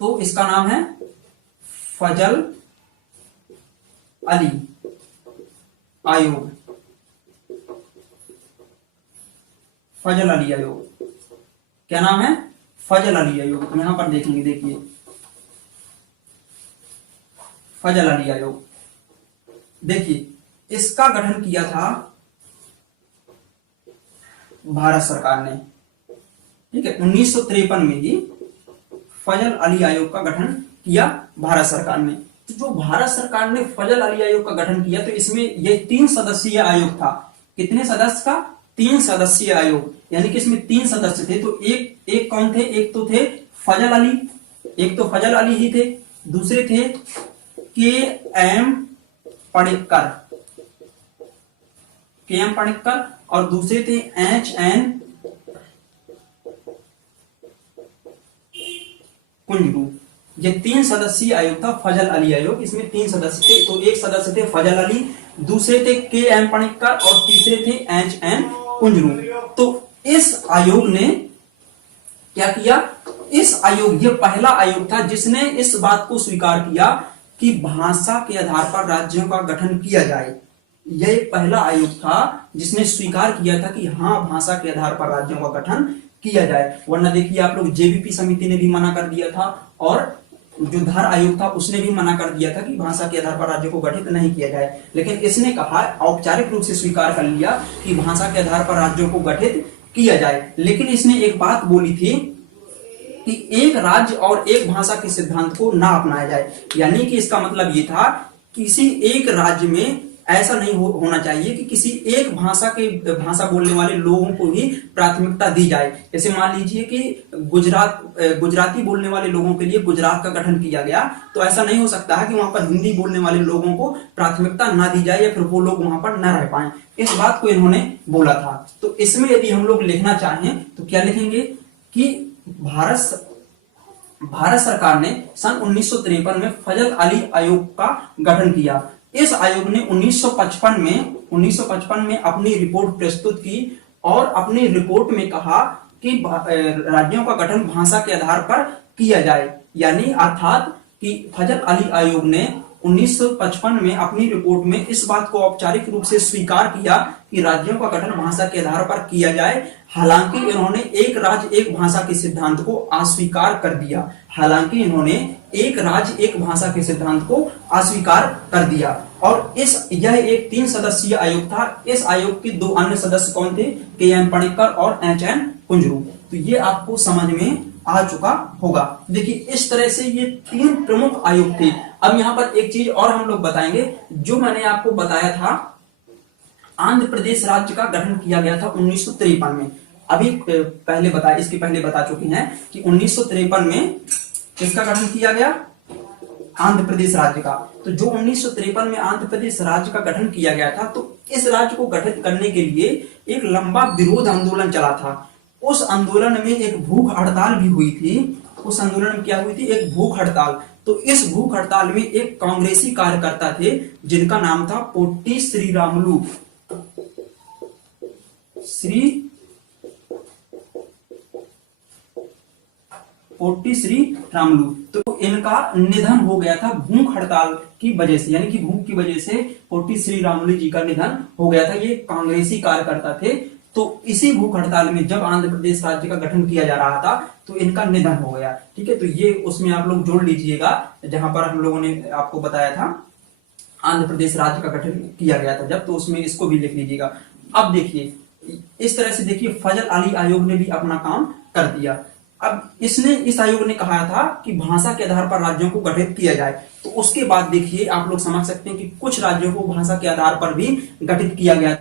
तो इसका नाम है फजल अली आयोग। फजल अली आयोग, क्या नाम है? फजल अली आयोग। तो यहां पर देखेंगे, देखिए फजल अली आयोग, देखिए इसका गठन किया था भारत सरकार ने, ठीक है। 1953 में ही फजल अली आयोग का गठन किया भारत सरकार ने। तो जो भारत सरकार ने फजल अली आयोग का गठन किया, तो इसमें ये 3 सदस्यीय आयोग था। कितने सदस्य का? 3 सदस्यीय आयोग, यानी कि इसमें 3 सदस्य थे। तो एक कौन थे? एक तो थे फजल अली, एक तो फजल अली ही थे, दूसरे थे के.एम. पणिक्कर, के.एम. पणिक्कर, और दूसरे थे H.N. कुंजरू। ये 3 सदस्यीय आयोग था फजल अली आयोग। इसमें 3 सदस्य थे। तो एक सदस्य थे फजल अली, दूसरे थे के.एम. पणिक्कर, और तीसरे थे H.N. कुंजरू। तो इस आयोग ने क्या किया? इस आयोग, ये पहला आयोग था जिसने इस बात को स्वीकार किया कि भाषा के आधार पर राज्यों का गठन किया जाए। यह पहला आयोग था जिसने स्वीकार किया था कि हाँ, भाषा के आधार पर राज्यों का गठन किया जाए। वरना देखिए आप लोग, जेबीपी समिति ने भी मना कर दिया था, और जो धार आयोग था उसने भी मना कर दिया था कि भाषा के आधार पर राज्यों को गठित नहीं किया जाए। लेकिन इसने कहा, औपचारिक रूप से स्वीकार कर लिया कि भाषा के आधार पर राज्यों को गठित किया जाए। लेकिन इसने एक बात बोली थी कि एक राज्य और एक भाषा के सिद्धांत को ना अपनाया जाए। यानी कि इसका मतलब ये था, किसी एक राज्य में ऐसा नहीं होना चाहिए कि किसी एक भाषा बोलने वाले लोगों को ही प्राथमिकता दी जाए। जैसे मान लीजिए कि गुजराती बोलने वाले लोगों के लिए गुजरात का गठन किया गया, तो ऐसा नहीं हो सकता है कि वहां पर हिंदी बोलने वाले लोगों को प्राथमिकता ना दी जाए या फिर वो लोग वहां पर न रह पाए। इस बात को इन्होंने बोला था। तो इसमें यदि हम लोग लिखना चाहें तो क्या लिखेंगे कि भारत सरकार ने सन 1953 में फजल अली आयोग का गठन किया। इस आयोग ने 1955 में अपनी रिपोर्ट प्रस्तुत की और अपनी रिपोर्ट में कहा कि राज्यों का गठन भाषा के आधार पर किया जाए। यानी अर्थात कि फजल अली आयोग ने 1955 में अपनी रिपोर्ट में इस बात को औपचारिक रूप से स्वीकार किया कि राज्यों का गठन भाषा के आधार पर किया जाए। हालांकि इन्होंने एक राज्य एक भाषा के सिद्धांत को अस्वीकार कर दिया। हालांकि इन्होंने एक राज्य एक भाषा के सिद्धांत को अस्वीकार कर दिया। और यह एक 3 सदस्यीय आयोग था। इस आयोग के 2 अन्य सदस्य कौन थे? के.एम. पणिक्कर और H.N. कुंजरू। तो ये आपको समझ में आ चुका होगा। देखिए इस तरह से ये 3 प्रमुख आयोग थे। अब यहाँ पर एक चीज और हम लोग बताएंगे, जो मैंने आपको बताया था, आंध्र प्रदेश राज्य का गठन किया गया था 1953 में। अभी पहले बताया, इसके पहले बता चुके हैं कि 1953 में किसका गठन किया गया? आंध्र प्रदेश राज्य का। तो जो 1953 में आंध्र प्रदेश राज्य का गठन किया गया था, तो इस राज्य को गठित करने के लिए एक लंबा विरोध आंदोलन चला था। उस आंदोलन में एक भूख हड़ताल भी हुई थी। उस आंदोलन में क्या हुई थी? एक भूख हड़ताल। तो इस भूख हड़ताल में एक कांग्रेसी कार्यकर्ता थे जिनका नाम था पोट्टी श्रीरामुलु। पोट्टी श्रीरामुलु। तो इनका निधन हो गया था भूख हड़ताल की वजह से, यानी कि भूख की वजह से पोट्टी श्रीरामुलु जी का निधन हो गया था। ये कांग्रेसी कार्यकर्ता थे। तो इसी भूख हड़ताल में जब आंध्र प्रदेश राज्य का गठन किया जा रहा था, तो इनका निधन हो गया। ठीक है, तो ये उसमें आप लोग जोड़ लीजिएगा जहां पर हम लोगों ने आपको बताया था आंध्र प्रदेश राज्य का गठन किया गया था जब, तो उसमें इसको भी लिख लीजिएगा। अब देखिए इस तरह से, देखिए फजल अली आयोग ने भी अपना काम कर दिया। अब इस आयोग ने कहा था कि भाषा के आधार पर राज्यों को गठित किया जाए। तो उसके बाद देखिए आप लोग समझ सकते हैं कि कुछ राज्यों को भाषा के आधार पर भी गठित किया गया।